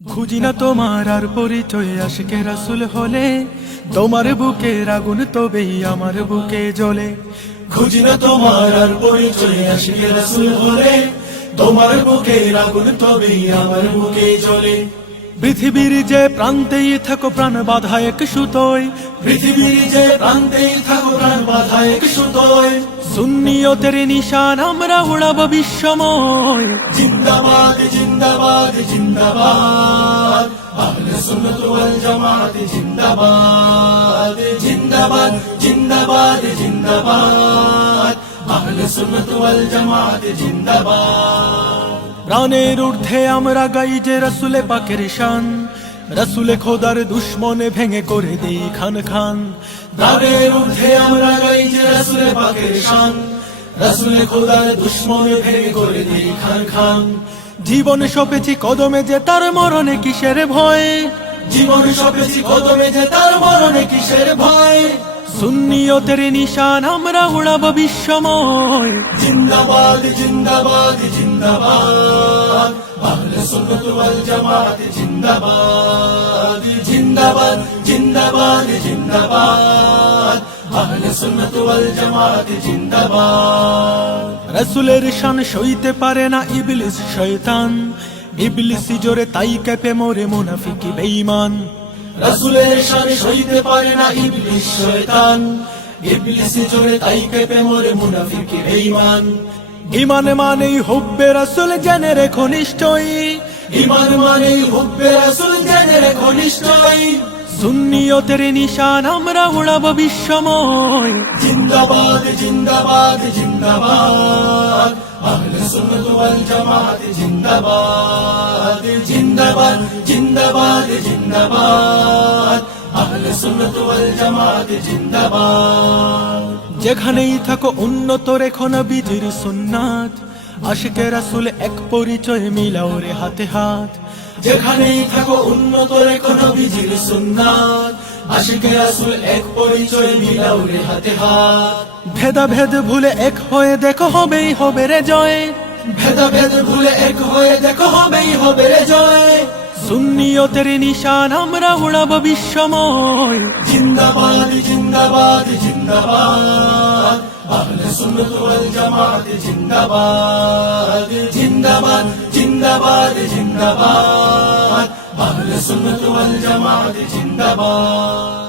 খুঁজি না তোমার আর পরিচয় আশিকে রাসূল হলে তোমার বুকের আগুন তবেই আমার বুকে জ্বলে। খুঁজি না তোমার আর পরিচয় আশিকে রাসূল হলে তোমার বুকের আগুন তবেই আমার বুকে জ্বলে। পৃথিবীর যে প্রান্তেই থাকো প্রাণ বাঁধা এক সুতোয়, পৃথিবীর যে প্রান্তেই থাকো প্রাণ বাঁধা এক সুতোয়, সুন্নিয়তের নিশান আমরা উড়াবো বিশ্বময়। জিন্দাবাদ জিন্দাবাদ জিন্দাবাদ, আহলে সুন্নাত ওয়াল জামাত জিন্দাবাদ। জিন্দাবাদ জিন্দাবাদ জিন্দাবাদ, আহলে সুন্নাত ওয়াল জামাত জিন্দাবাদ। প্রাণের ঊর্ধ্বে আমরা গাই যে রাসূলে পাকের শান, রাসূলে খোদার দুশ্মনে ভেঙে করে দেই খান খান। প্রাণের ঊর্ধ্বে আমরা গাই যে রাসূলে পাকের শান, রাসূলে খোদার দুশমনে ভেঙে করে দেই খান খান। জীবন সপেছি কদমে যে তার মরণে কিসের ভয়, জীবন সপেছি কদমে যে তার মরণে কিসের ভয়। সুন্নিয়তের নিশান আমরা উড়াবো বিশ্বময়। জিন্দাবাদ জিন্দাবাদ জিন্দাবাদ, আহলে সুন্নাত ওয়াল জামাত জিন্দাবাদ। জিন্দাবাদ জিন্দাবাদ জিন্দাবাদ, আহলে সুন্নাত ওয়াল জামাত জিন্দাবাদ। রাসূলের শান সইতে পারে না ইবলিস শয়তান, ইবলিসি জোরে তাই কেঁপে মরে মুনাফিকি বেঈমান। রাসূলের শান সইতে পারে না ইবলিস শয়তান, ইবলিসি জোরে তাই কেঁপে মরে মুনাফিক বেঈমান। ঈমান মানেই হুব্বে রাসূল জেনে রেখো নিশ্চয়ই, ঈমান মানেই হুব্বে রাসূল জেনে রেখো নিশ্চয়ই। সুন্নিয়তের নিশান আমরা উড়াবো বিশ্বময়। জিন্দাবাদ জিন্দাবাদ জিন্দাবাদ, আহলে সুন্নাত ওয়াল জামাত জিন্দাবাদ। জিন্দাবাদ জিন্দাবাদ জিন্দাবাদ, আহলে সুন্নাত ওয়াল জামাত জিন্দাবাদ। যেখানেই থাকো উন্নত রেখো নবীজির সুন্নাত, আশিকে রাসূল এক পরিচয় মিলাও রে হাতে হাত। যেখানেই থাকো উন্নত রেখো নবীজির সুন্নাত, আশিকে রাসূল এক পরিচয় মিলাও রে হাতে হাত। ভেদাভেদ ভুলে এক হয়ে দেখো হবেই হবে রে জয়, ভেদাভেদ ভুলে এক হয়ে দেখো হবেই হবে রে জয়। সুন্নিয়তের নিশান আমরা উড়াবো বিশ্বময়। জিন্দাবাদ জিন্দাবাদ জিন্দাবাদ, আহলে সুন্নাত ওয়াল জামাত জিন্দাবাদ। জিন্দাবাদ জিন্দাবাদ জিন্দাবাদ, আহলে সুন্নাত ওয়াল জামাত জিন্দাবাদ।